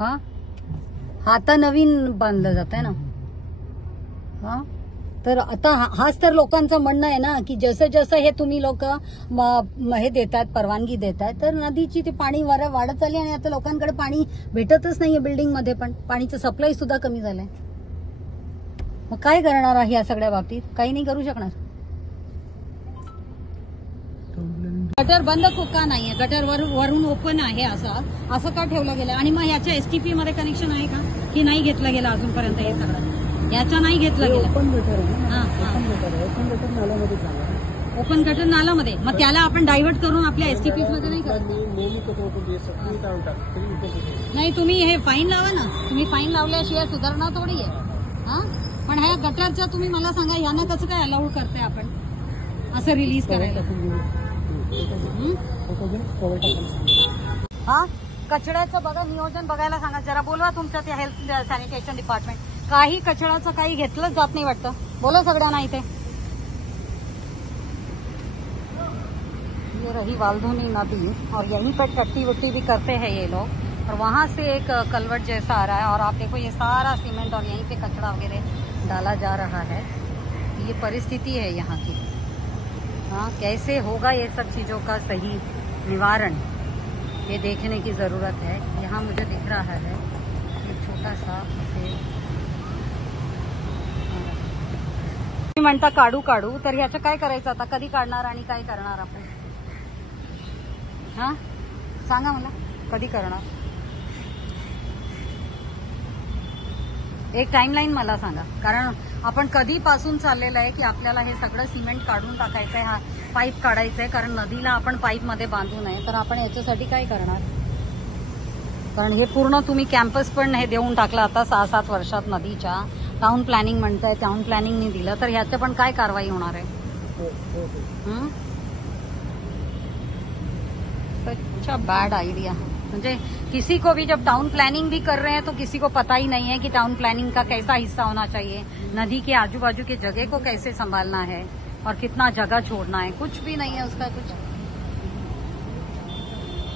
हा आता नवीन बांधलं जात आहे ना. हा तर आता हाच तर लोकांचं म्हणणं आहे ना की जसं जसं हे तुम्ही लोक हे देतात, परवानगी देतात, तर नदीची ते पाणी वाढत चालली आणि आता लोकांकडे पाणी भेटतच नाहीये. बिल्डिंग मध्ये पण पाणीचं सप्लाय सुद्धा कमी झालंय. मग काय करणार आहे या सगळ्या बाबतीत? काही नाही करू शकणार. गटर बंद का नाहीये? गटर वरून ओपन आहे असं का ठेवलं गेलं? आणि मग याच्या एसटीपी मध्ये कनेक्शन आहे का की नाही घेतलं गेलं अजूनपर्यंत? हे सगळं याच्या नाही घेतलं गेलं. ओपन गटर आहे. ओपन गटर नाल्यामध्ये झाला. ओपन गटर नाल्यामध्ये, मग त्याला आपण डायव्हर्ट करून आपल्या एसटीपी मध्ये नाही करत? नाही, तुम्ही हे फाईन लावा ना. तुम्ही फाईन लावल्याशिवाय सुधारणा थोडी आहे. हा पण ह्या गटरच्या तुम्ही मला सांगा, यांना कसं काय अलाउड करताय आपण असं रिलीज करायला? हा कचऱ्याचं बघा, नियोजन बघायला सांगा जरा. बोलवा तुमच्या त्या हेल्थ सॅनिटेशन डिपार्टमेंट. काही कचऱ्याचं काही घेतलंच जात नाही वाटतं. बोला सगळ्यांना इथे. ये रही वाल्धुनी नदी और यहीं पर टट्टी वट्टी भी करते हैं ये लोग, और वहां से एक कलवट जैसा आ रहा है और आप देखो ये सारा सीमेंट और यहीं पे कचरा वगैरह डाला जा रहा है. ये परिस्थिति है यहाँ की. हाँ कैसे होगा ये सब चीज़ों का सही निवारण, ये देखने की ज़रूरत है. यहाँ मुझे दिख रहा है एक छोटा सा म्हणता काढू तर ह्याचं काय करायचं आता? कधी काढणार आणि काय करणार आपण? हा सांगा मला, कधी करणार? एक टाइमलाईन मला सांगा, कारण आपण कधीपासून चाललेलं आहे की आपल्याला हे सगळं सिमेंट काढून टाकायचं आहे, हा पाईप काढायचा आहे, कारण नदीला आपण पाईपमध्ये बांधू नये. तर आपण याच्यासाठी काय करणार? कारण हे पूर्ण तुम्ही कॅम्पस पण हे देऊन टाकलं आता 6-7 वर्षात नदीच्या. टाउन प्लॅनिंग म्हणताय, टाउन प्लॅनिंगने दिलं, तर ह्याचं पण काय कारवाई होणार आहे? अच्छा बैड आइडिया. म्हणजे किसी को भी जब टाउन प्लानिंग भी कर रहे हैं तो किसी को पता ही नहीं है कि टाउन प्लानिंग का कैसा हिस्सा होना चाहिए, नदी के आजू बाजू के जगह को कैसे संभालना है और कितना जगह छोड़ना है. कुछ भी नहीं है उसका. कुछ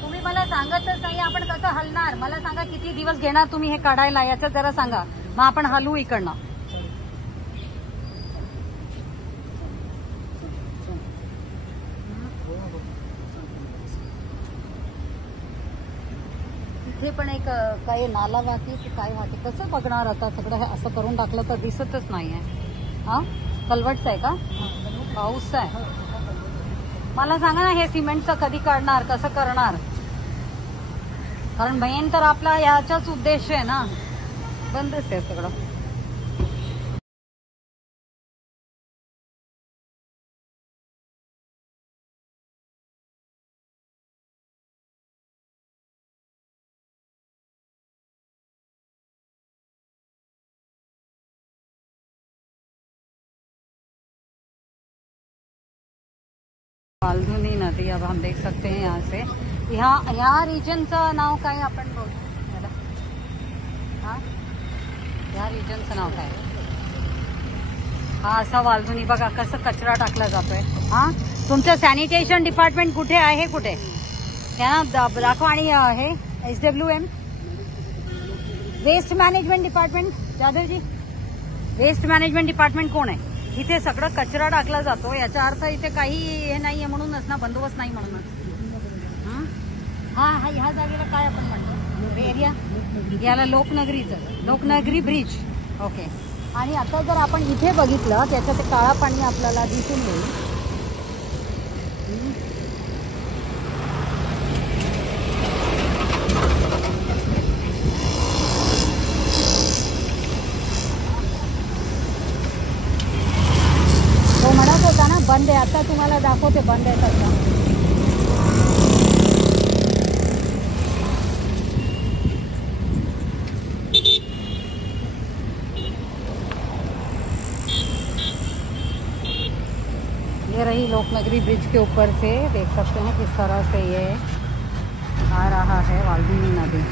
तुम्ही मला सांगतच नाही. आपण कसं हलणार? मला सांगा किती दिवस घेणार तुम्ही हे काढायला, याचं जरा सांगा. मग आपण हलू इकडनं. इथे पण एक काय नाला वाहते की काय वाहते, कसं बघणार आता? सगळं हे असं करून टाकलं तर दिसतच नाहीये. हा कलवटचं आहे का? पाऊस आहे. मला सांगा ना, हे सिमेंटचं कधी काढणार, कसं करणार? कारण मेन तर आपला याचाच उद्देश आहे ना. बंदच आहे सगळं. वाल्धुनी नदी अब हम देख सकते हैं यहाँ से. यहाँ रिजनचं नाव काय आपण बोलतो? या रिजनचं नाव काय? हा असा वाल्धुनी बघा कसं कचरा टाकला जातोय. हा तुमचं सॅनिटेशन डिपार्टमेंट कुठे आहे? कुठे त्यांना दाखवा. आणि हे SWM waste management department, Jadhavji waste management department कोण आहे? इथे सगळं कचरा टाकला जातो, याचा अर्थ इथे काही हे नाहीये म्हणूनच ना, बंदोबस्त नाही म्हणूनच. हा ह्या जागेला काय आपण म्हणतो एरिया? याला लोकनगरी ब्रिज. ओके. आणि आता जर आपण इथे बघितलं त्याचं ते काळा पाणी आपल्याला दिसून येईल. तो म्हणत होता ना बंद आहे, आता तुम्हाला दाखवते बंद आहे कसं. ये रही लोकनगरी ब्रिज के ऊपर से, देख सकते हैं किस तरह से ये आ रहा है वाल्धुनी नदी.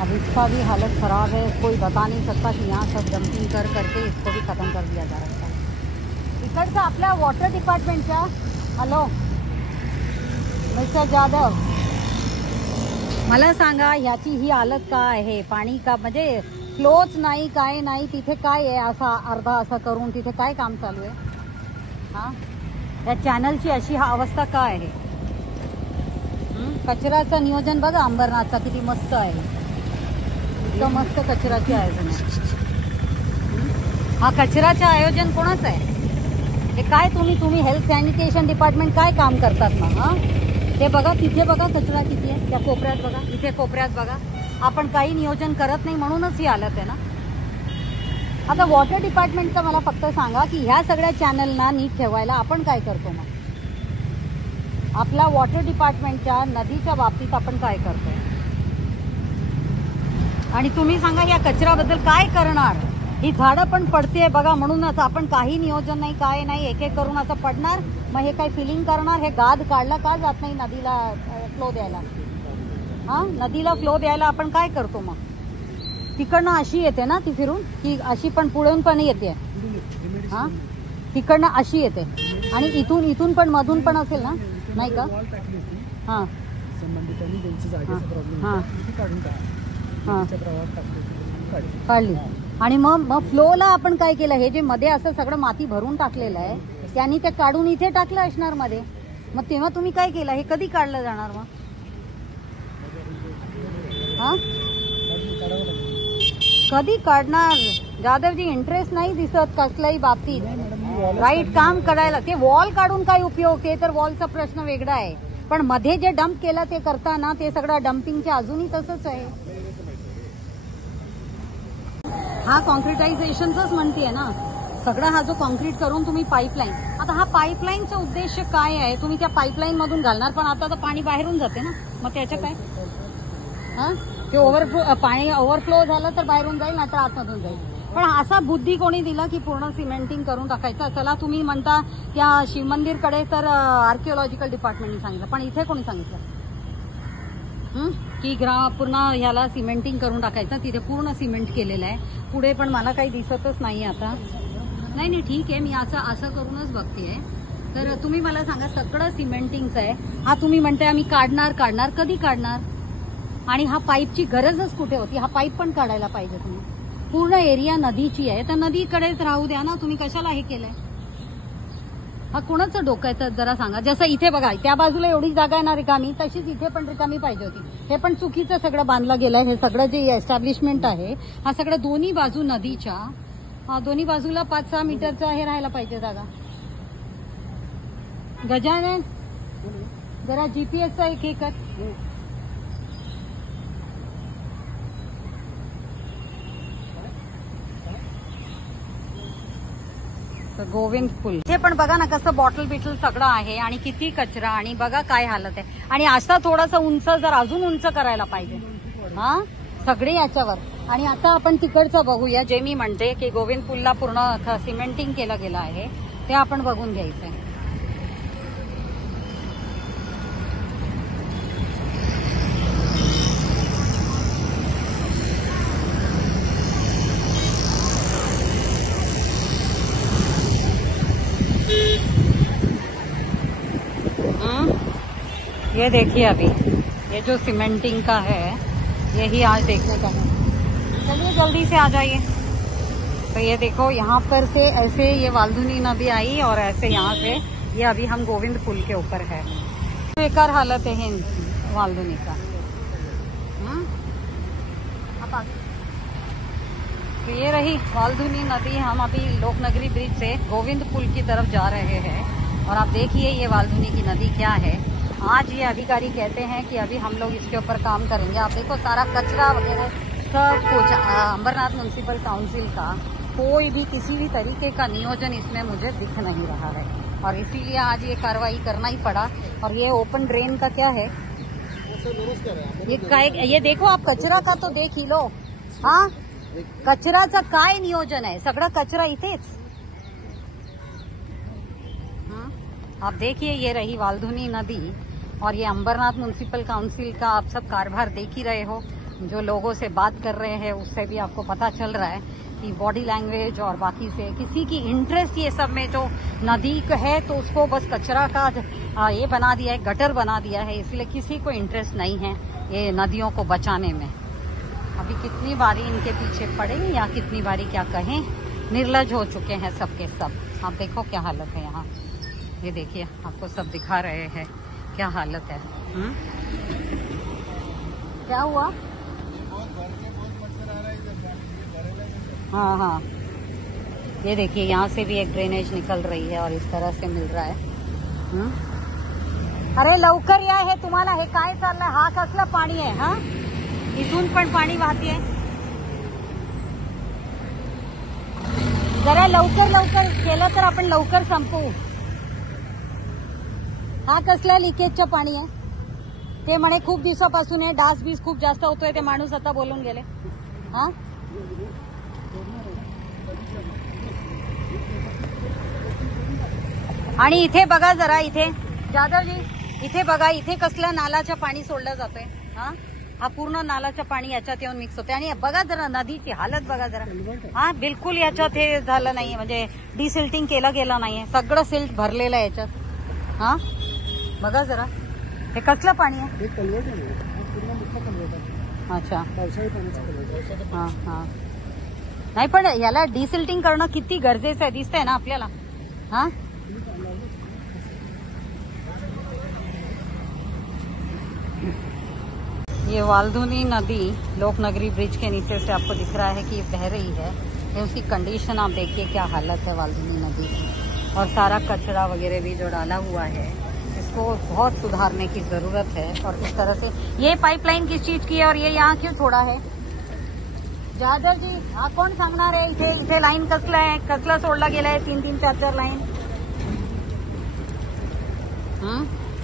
अब इसका भी हालत ख़राब है. कोई बता नहीं सकता कि यहाँ सब डंपिंग कर करके इसको भी ख़त्म कर दिया जा रहा है. इकडचा आपल्या वॉटर डिपार्टमेंटच्या, हॅलो मिस्टर जाधव, मला सांगा ह्याची ही हालत का आहे? पाणी का म्हणजे फ्लोच नाही, काय नाही, तिथे काय आहे? असा अर्धा असं करून तिथे काय काम चालू आहे? हा, या चॅनलची अशी हा अवस्था का आहे? कचऱ्याचं नियोजन बघा अंबरनाथचा किती मस्त आहे. इतकं मस्त कचऱ्याचे आयोजन आहे. हा कचऱ्याचं आयोजन कोणाचं आहे? हे काय तुम्ही हेल्थ सॅनिटेशन डिपार्टमेंट काय काम करतात मग? हा, ते बघा तिथे बघा कचरा किती आहे, त्या कोपऱ्यात बघा, इथे कोपऱ्यात बघा. आपण काही नियोजन करत नाही म्हणूनच ही हालत आहे ना. आता वॉटर डिपार्टमेंटचं मला फक्त सांगा की ह्या सगळ्या चॅनलना नीट ठेवायला आपण काय करतो मग? आपला वॉटर डिपार्टमेंटच्या नदीच्या बाबतीत आपण काय करतोय? आणि तुम्ही सांगा या कचऱ्याबद्दल काय करणार? ही झाडं पण पडते बघा, म्हणूनच आपण काही नियोजन नाही, काय नाही, एक एक करून असं पडणार. मग हे काय फिलिंग करणार? हे गाद काढला का जात नाही नदीला फ्लो द्यायला? हा, नदीला फ्लो द्यायला आपण काय करतो मग? तिकडनं अशी येते ना ती फिरून, की अशी पण पुढून पण येते? हा, तिकडनं अशी येते आणि इथून पण मधून पण असेल ना, नाही का? हा, काढली. आणि मग फ्लोला आपण काय केलं? हे जे मध्ये असं सगळं माती भरून टाकलेलं आहे त्यांनी ते काढून इथे टाकलं असणार मध्ये. मग तेव्हा तुम्ही काय केलं? हे कधी काढलं जाणार मग? हा, कधी काढणार? जाधवजी इंटरेस्ट नाही दिसत कसल्याही बाबतीत राईट काम करायला. ते वॉल काढून काय उपयोग? ते तर वॉलचा प्रश्न वेगळा आहे, पण मध्ये जे डंप केलं ते करताना ते सगळं डम्पिंगचे अजूनही तसंच आहे. हा कॉन्क्रिटायझेशनच म्हणतेय ना सगळं. हा जो कॉन्क्रीट करून तुम्ही पाईपलाईन, आता हा पाईपलाईनचा उद्देश काय आहे? तुम्ही त्या पाईपलाईन मधून घालणार, पण आता तर पाणी बाहेरून जाते ना, मग त्याचं काय? हा, ते पाणी ओव्हरफ्लो झालं तर बाहेरून जाईल, नाही तर आतमधून जाईल. पण असा बुद्धी कोणी दिला की पूर्ण सिमेंटिंग करून टाकायचं? चला तुम्ही म्हणता त्या शिवमंदिरकडे तर आर्किओलॉजिकल डिपार्टमेंटने सांगितलं, पण इथे कोणी सांगितलं की पूर्ण ह्याला सिमेंटिंग करून टाकायचं? तिथे पूर्ण सिमेंट केलेलं आहे, पुढे पण मला काही दिसतच नाही आता. नाही ठीक आहे, मी असं करूनच बघतेय. तर तुम्ही मला सांगा सगळं सिमेंटिंगचं आहे, हा तुम्ही म्हणताय आम्ही काढणार, कधी काढणार? आणि हा पाईपची गरजच कुठे होती? हा पाईप पण काढायला पाहिजे तुम्ही. पूर्ण एरिया नदीची आहे तर नदीकडेच राहू द्या ना, तुम्ही कशाला हे केलंय? हा कोणाचं डोकं आहे तर जरा सांगा. जसं इथे बघा त्या बाजूला एवढी जागा आहे ना रिकामी, तशीच इथे पण रिकामी पाहिजे होती. हे पण चुकीचं सगळं बांधलं गेलंय. हे सगळं जे एस्टॅब्लिशमेंट आहे हा सगळं दोन्ही बाजू नदीच्या दोन्ही बाजूला 5-6 मीटरचा हे राहायला पाहिजे जागा. गजानन जरा जीपीएसचा एक हे कर. गोविंद पूल हे पण बघा ना कसं बॉटल बिटल सगळं आहे आणि किती कचरा आणि बघा काय हालत आहे. आणि असा थोडासा उंच जर अजून उंच करायला पाहिजे हा सगळे याच्यावर. आणि आता आपण तिकडचं बघूया जे मी म्हणते की गोविंद पूलला पूर्ण सिमेंटिंग केलं गेलं आहे ते आपण बघून घ्यायचंय. ये देखिए अभी ये जो सीमेंटिंग का है यही आज देखने का है. चलिए जल्दी से आ जाइए. तो ये देखो यहाँ पर से ऐसे ये वाल्धुनी नदी आई और ऐसे यहाँ से ये अभी हम गोविंद पुल के ऊपर है. बेकार हालत है वाल्धुनी का. तो ये रही वाल्धुनी नदी. हम अभी लोकनगरी ब्रिज से गोविंद पुल की तरफ जा रहे हैं और आप देखिए ये वाल्धुनी की नदी क्या है. आज ये अधिकारी कहते हैं कि अभी हम लोग इसके ऊपर काम करेंगे. आप देखो सारा कचरा वगैरह सब कुछ अंबरनाथ म्यूनसिपल काउंसिल का कोई भी किसी भी तरीके का नियोजन इसमें मुझे दिख नहीं रहा है और इसीलिए आज ये कार्रवाई करना ही पड़ा. और ये ओपन ड्रेन का क्या है ये देखो आप कचरा का तो देख ही लो. हाँ कचराचं काय नियोजन आहे? सगळं कचरा इथेच. आप देखिए ये रही वाल्धुनी नदी और ये अंबरनाथ म्यूनसिपल काउंसिल का आप सब कारभार देख ही रहे हो. जो लोगों से बात कर रहे हैं उससे भी आपको पता चल रहा है कि बॉडी लैंग्वेज और बाकी से किसी की इंटरेस्ट ये सब में जो नदी है तो उसको बस कचरा का ये बना दिया है, गटर बना दिया है, इसलिए किसी को इंटरेस्ट नहीं है. ये नदियों को बचाने में। अभी कितनी बारी इनके पीछे पड़े या कितनी बारी क्या कहें, निर्लज हो चुके हैं सबके सब। आप देखो क्या हालत है यहाँ, ये देखिए आपको सब दिखा रहे हैं क्या हालत है। क्या हुआ? हाँ हाँ, ये देखिए यहाँ से भी एक ड्रेनेज निकल रही है और इस तरह से मिल रहा है। अरे लवकर या हे तुम्हाला हे काय चाललंय? हा कसला पाणी आहे? हा इथून पण पाणी वाहते, जरा लवकर लवकर केलं तर आपण लवकर संपवू। हा कसला लिकेजचं पाणी आहे? ते म्हणे खूप दिवसापासून आहे, डास बीस खूप जास्त होतोय, ते माणूस आता बोलून गेले। हा आणि इथे बघा जरा, इथे जाधवजी इथे बघा, इथे कसलं नालाचं पाणी सोडलं जातंय। हा पूर्ण नालाचं पाणी याच्यात येऊन मिक्स होते आणि बघा जरा नदीची हालत बघा जरा। हा बिलकुल याच्यात हे झालं नाहीये, म्हणजे डिसिल्टिंग केलं गेलं नाहीये, सगळं सिल्ट भरलेलं आहे याच्यात। हा बघा जरा, हे कसलं पाणी आहे? अच्छा, हा हा, नाही पण याला डिसिल्टिंग करणं किती गरजेचं आहे दिसतंय ना आपल्याला। हा ये वाल्धुनी नदी लोकनगरी ब्रिज के नीचे से आपको दिख रहा है कि बह रही है। ये उसकी कंडीशन आप देखिए क्या हालत है वाल्धुनी नदी की, और सारा कचरा वगैरह भी जो डाला हुआ है इसको बहुत सुधारने की जरूरत है। और इस तरह से ये पाइपलाइन किस चीज की है और ये यहाँ क्यों छोड़ा है? जाधव जी हा कोण सांगणार आहे? इथे इथे लाईन कसलं आहे, कसलं सोडला गेला है? 3-3, 4-4 लाइन।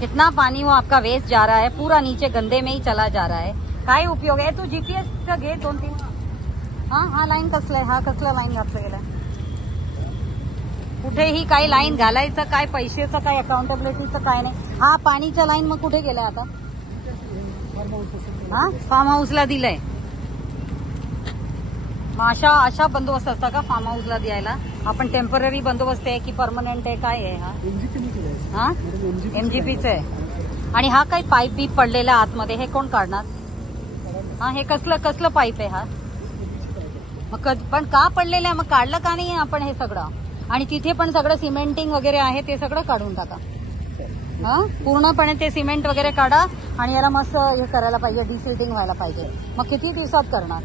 कितना पानी वो आपका वेस्ट जा रहा है, पूरा नीचे गंदे में ही चला जा रहा है। काय उपयोग आहे? तू जीपीएस घे 2-3। हा लाईन कसलं, हा कसला लाईन घातलं गेलाय? कुठेही काही लाईन घालायचं काय, पैशाचं काय, अकाउंटेबिलिटीचं काय नाही। हा पाणीच्या लाईन मग कुठे गेलाय आता? हा फार्म हाऊसला दिलंय। मग अशा बंदोबस्त असता का फार्म हाऊसला द्यायला? आपण टेम्पररी बंदोबस्त आहे की परमनंट आहे, काय आहे हा? हा एमजीपीचं आहे। आणि हा काही पाईप बीप पडलेला आतमध्ये, हे कोण काढणार? हा हे कसलं पाईप आहे हा? मग पण का पडलेलं आहे? मग काढलं का नाही आपण हे सगळं? आणि तिथे पण सगळं सिमेंटिंग वगैरे आहे ते सगळं काढून टाका। हा पूर्णपणे ते सिमेंट वगैरे काढा आणि याला मस्त हे करायला पाहिजे, डिसिल्टिंग व्हायला पाहिजे। मग किती दिवसात करणार?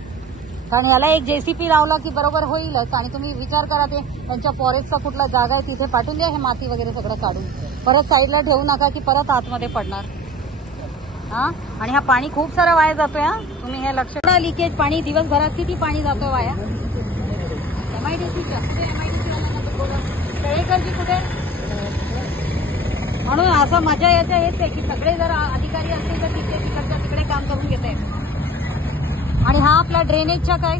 कारण याला एक जेसीपी लावला की बरोबर होईलच। आणि तुम्ही विचार करा, ते त्यांच्या फॉरेस्टचा कुठला जागा आहे तिथे पाठवून द्या, हे माती वगैरे सगळं काढून परत साईडला ठेवू नका की परत आतमध्ये पडणार। हा आणि हा पाणी खूप सारा वाया जातोय। हा तुम्ही हे लक्ष ठेवा, लिकेज पाणी दिवसभरात किती पाणी जातोय वाया। एमआयडीसीच्या कुठे? एमआयडीसी वाल्यांना बोला, तळेकरजी कुठे? म्हणून असं मजा यायचं हेच आहे की सगळे जर अधिकारी असतील तर तिथे तिकडच्या तिकडे काम करून घेत आहेत। आणि हा आपला ड्रेनेजचा काय,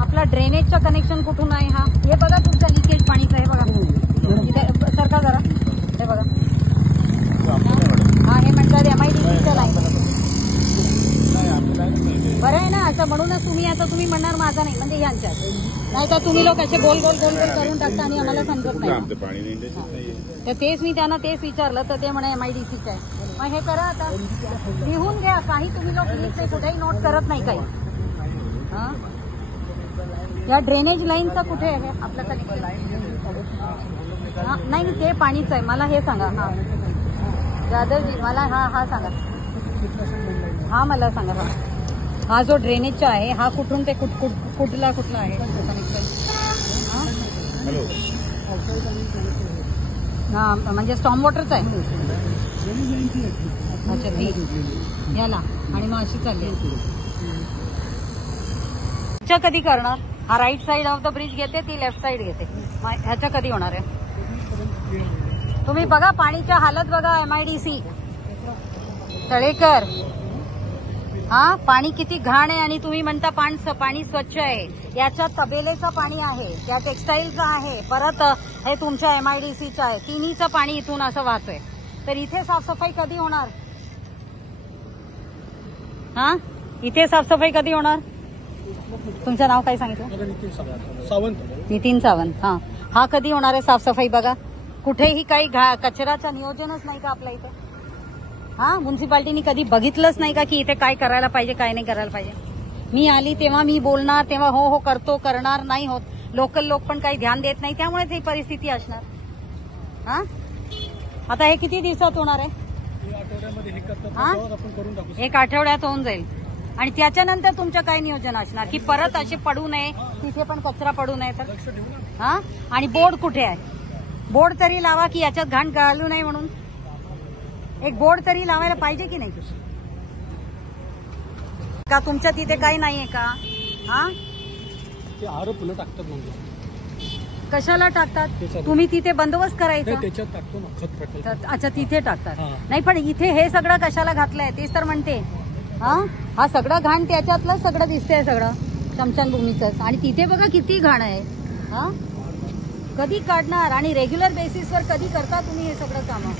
आपला ड्रेनेजचा कनेक्शन कुठून आहे? हा हे बघा तुमचं लिकेज पाणीचं, हे बघा इथे सरका जरा, हे बघा। हा हे म्हणतात एमआयडीसीचं लाईन, बरं आहे ना असं। म्हणूनच तुम्ही म्हणणार माझा नाही, म्हणजे यांच्यात नाही तर तुम्ही लोक असे गोल करून टाकता आणि आम्हाला समजत नाही। तर तेच मी त्यांना तेच विचारलं तर ते म्हणे एमआयडीसीचं आहे। मग हे करा आता, लिहून घ्या, काही तुम्ही लोक लिहित नाही, कुठेही नोट करत नाही काही। हा या ड्रेनेज लाईनचा कुठे आहे आपलं कनेक्शन? नाही ते पाणीच आहे, मला हे सांगा। हा जाधवजी मला हा सांगा, हा मला सांगा। हा जो ड्रेनेजचा आहे हा कुठून ते कुठला आहे कनेक्शन? हा म्हणजे स्टॉर्म वॉटरचा आहे। अच्छा ती याला, आणि मग अशी चालली कधी करणार? हा right side of the bridge घेते, ती लेफ्ट साइड घेते, मग ह्याच्या कधी होणार आहे? तुम्ही बघा पाणीच्या हालत बघा। एमआयडीसी तळेकर, हा पाणी किती घाण आहे आणि तुम्ही म्हणता पाणी स्वच्छ आहे। याच्यात तबेलेचं पाणी आहे, त्या टेक्सटाईलचं आहे, परत हे तुमच्या एमआयडीसीचं आहे, तिन्हीचं पाणी इथून असं वाहतोय। तर इथे साफसफाई कधी होणार? हा इथे साफसफाई कधी होणार? तुमचं नाव काय सांगितलं? नितीन सावंत। हा कधी होणार आहे साफसफाई? बघा कुठेही काही कचऱ्याचं नियोजनच नाही का आपल्या इथे? हा, म्युन्सिपाल्टीनी कधी बघितलंच नाही का की इथे काय करायला पाहिजे काय नाही करायला पाहिजे. मी आली तेव्हा मी बोलणार, तेव्हा हो हो करतो करणार नाही होत. लोकल लोक पण काही ध्यान देत नाही, त्यामुळेच ही परिस्थिती असणार. हा, आता हे किती दिवसात होणार आहे? आठवड्यामध्ये हे करतात, हा? त्यावर आपण करून टाकू. 1 आठवड्यात होऊन जाईल. आणि त्याच्यानंतर तुमचं काय नियोजन असणार की परत असे पडू नये, तिथे पण कचरा पडू नये तर? लक्ष ठेवू ना. हा, आणि बोर्ड कुठे आहे? बोर्ड तरी लावा की याच्यात घाण घालू नये म्हणून. एक बोर्ड तरी लावायला पाहिजे की नाही का? तुमच्या तिथे काही नाहीये का? हा, ते आरोप फुलं टाकतात म्हणजे कशाला टाकतात? त्याच्यात. तुम्ही तिथे बंदोबस्त ते करायचा. त्याच्यात टाकतो ना खत प्रकल्प. अच्छा, तिथे टाकतात. हा. नाही पण इथे हे सगळं कशाला घातलंय तेच तर म्हणते. हा सगळं घाण त्याच्यातलं सगळं दिसतंय, सगळं स्मशानभूमीच. आणि तिथे बघा किती घाण आहे. हा, कधी काढणार आणि रेग्युलर बेसिसवर कधी करता तुम्ही हे सगळं कामं?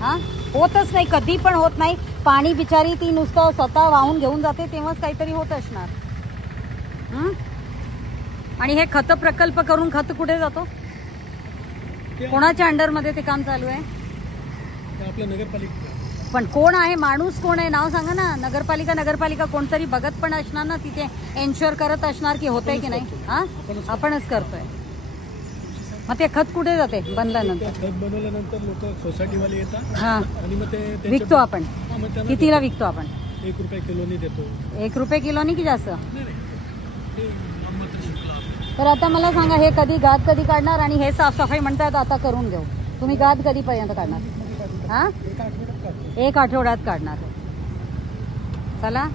हा, होतच नाही, कधी पण होत नाही. पाणी बिचारी ती नुसतं स्वतः वाहून घेऊन जाते तेव्हाच काहीतरी होत असणार. आणि हे खत प्रकल्प करून खत कुठे जातो? कोणाच्या अंडरमध्ये ते काम चालू आहे? ते आपल्या नगरपालिका. पण कोण आहे? माणूस कोण आहे? नाव सांगा ना. नगरपालिका कोणतरी बघत पण असणार ना तिथे, एन्श्योर करत असणार की होतंय की नाही. हा, आपणच करतोय. मग ते खत कुठे जाते बनल्यानंतर? खत बनवल्यानंतर लोक सोसायटीवाले येतात हा, आणि मग ते विकतो आपण. हा, मग त्यांना कितीला विकतो आपण? 1 रुपया किलोनी देतो. 1 रुपये किलोनी की जास्त? नाही ते अंमल शिकला. तर आता मला सांगा, हे कधी गाद कधी काढणार? आणि हे साफसफाई म्हणतात आता करून घेऊ, तुम्ही गाद कधीपर्यंत काढणार? हा, 1 आठवड्यात काढतो. 1 आठवड्यात काढणार. चला.